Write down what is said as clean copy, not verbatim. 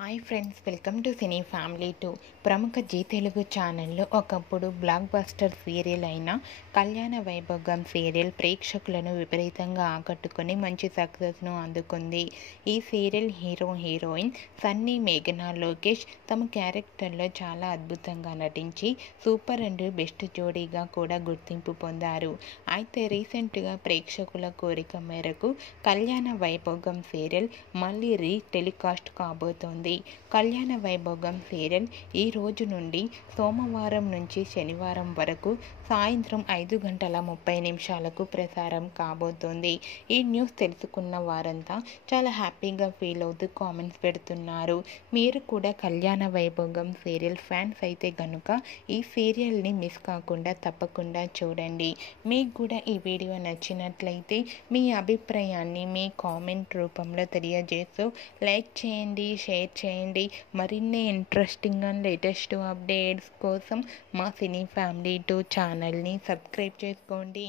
Hi friends, welcome to cine family 2. ప్రముఖ G Telugu ఛానల్లో ఒకప్పుడు బ్లాక్ బస్టర్ సీరియల్ అయిన కళ్యాణ వైభోగం సీరియల్ ప్రేక్షకులను విపరీతంగా ఆకట్టుకొని మంచి సక్సెస్ను అందుకుంది. ఈ సీరియల్ హీరోయిన్ సన్నీ, మేఘనా లోకేష్ తమ క్యారెక్టర్లో చాలా అద్భుతంగా నటించి సూపర్ అండ్ బెస్ట్ జోడీగా కూడా గుర్తింపు పొందారు. అయితే రీసెంట్గా ప్రేక్షకుల కోరిక మేరకు కళ్యాణ వైభోగం సీరియల్ మళ్ళీ టెలికాస్ట్ కాబోతోంది. కళ్యాణ వైభోగం సీరియల్ ఈ రోజు నుండి సోమవారం నుంచి శనివారం వరకు సాయంత్రం 5:30 ప్రసారం కాబోతోంది. ఈ న్యూస్ తెలుసుకున్న వారంతా చాలా హ్యాపీగా ఫీల్ అవుతూ కామెంట్స్ పెడుతున్నారు. మీరు కూడా కళ్యాణ వైభోగం సీరియల్ ఫ్యాన్స్ అయితే కనుక ఈ సీరియల్ని మిస్ కాకుండా తప్పకుండా చూడండి. మీకు కూడా ఈ వీడియో నచ్చినట్లయితే మీ అభిప్రాయాన్ని మీ కామెంట్ రూపంలో తెలియజేస్తూ లైక్ చేయండి, షేర్ చేయండి. మరిన్ని ఇంట్రెస్టింగ్ అండ్ లేటెస్ట్ అప్డేట్స్ కోసం మా సినీ ఫ్యామిలీ 2 ఛానల్ని సబ్స్క్రైబ్ చేసుకోండి.